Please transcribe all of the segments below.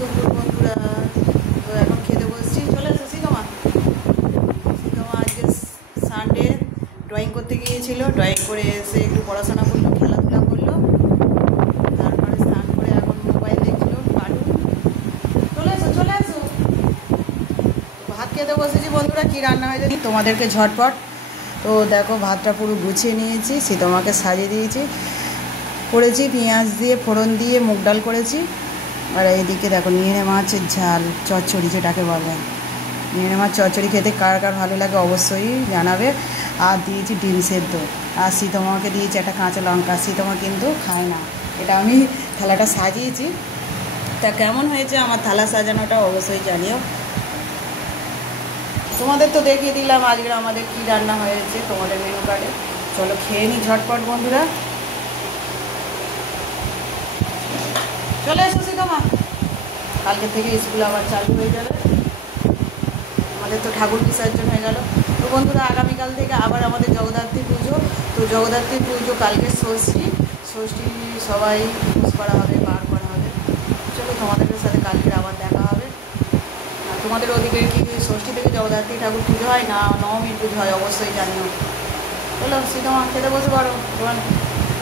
দুপুর বন্ধুরা। তো এখন খেতে বসছি। চলে এসো সীতমা। সীতমা আজকে সানডে ড্রয়িং করতে গিয়েছিল, ড্রয়িং করে এসে একটু পড়াশোনা করলো, খেলাধুলা করলো, তারপরে স্নান করে এখন মোবাইল দেখছিল, কার্টুন। চলে এসো চলে এসো। ভাত খেতে বসেছি বন্ধুরা। কী রান্না হয়েছে তোমাদেরকে ঝটপট। তো দেখো ভাতটা পুরো গুছিয়ে নিয়েছি, সীতমাকে সাজিয়ে দিয়েছি, করেছি পেঁয়াজ দিয়ে ফোড়ন দিয়ে মুগ ডাল করেছি। আর এইদিকে দেখো নিয়েনে মাছের ঝাল, চচ্চড়ি যেটাকে বলে। নিয়েনে মাছ চচ্চড়ি খেতে কার কার ভালো লাগে অবশ্যই জানাবে। আর দিয়েছি ডিম সেদ্ধ, আর সীতমাকে দিয়েছি একটা কাঁচা লঙ্কা। সীতমা কিন্তু খায় না। এটা আমি থালাটা সাজিয়েছি, তা কেমন হয়েছে আমার থালা সাজানোটা অবশ্যই জানিও। তোমাদের তো দেখিয়ে দিলাম আজকে আমাদের কী রান্না হয়েছে তোমাদের মেনু কার্ডে। চলো খেয়ে নিই ঝটপট বন্ধুরা। চলে এসো সীতমা। কালকে থেকে স্কুল আবার চালু হয়ে যাবে। আমাদের তো ঠাকুর বিসর্জন হয়ে গেল। তো বন্ধুরা আগামীকাল থেকে আবার আমাদের জগদ্ধাত্রী পুজো। তো জগদ্ধাত্রী পুজো কালকে ষষ্ঠী। ষষ্ঠী সবাই উপোস করা হবে, পার করা হবে। চলো তোমাদের সাথে কালকে আবার দেখা হবে। আর তোমাদের ওদিকে কি ষষ্ঠী থেকে জগদ্ধাত্রী ঠাকুর পুজো হয় না নবমীর পুজো হয় অবশ্যই জানিও। চলো সীতমা খেতে বসে পারো। তোমার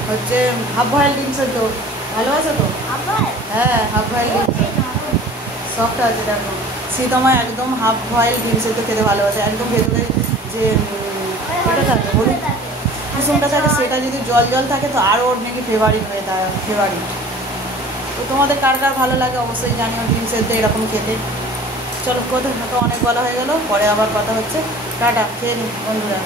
হচ্ছে হাফ বয়েল ডিম সেদ্ধ ভালোবাসো তো? হ্যাঁ হাফ বয়েল ডিম সফট আছে দেখো। সীতমা একদম হাফ বয়েল ডিম সেদ্ধ খেতে ভালোবাসে। একদম ভেতরে যে এটা থাকে হলুদ কুসুমটা থাকে, সেটা যদি জল জল থাকে তো আরও ওর নাকি ফেভারিট হয়ে থাকে, ফেভারিট। তো তোমাদের কার কার ভালো লাগে অবশ্যই জানিও ডিম সেদ্ধ এরকম খেতে। চলো কথা অনেক বলা হয়ে গেল, পরে আবার কথা হচ্ছে। টাটা, খেয়ে নিই বন্ধুরা।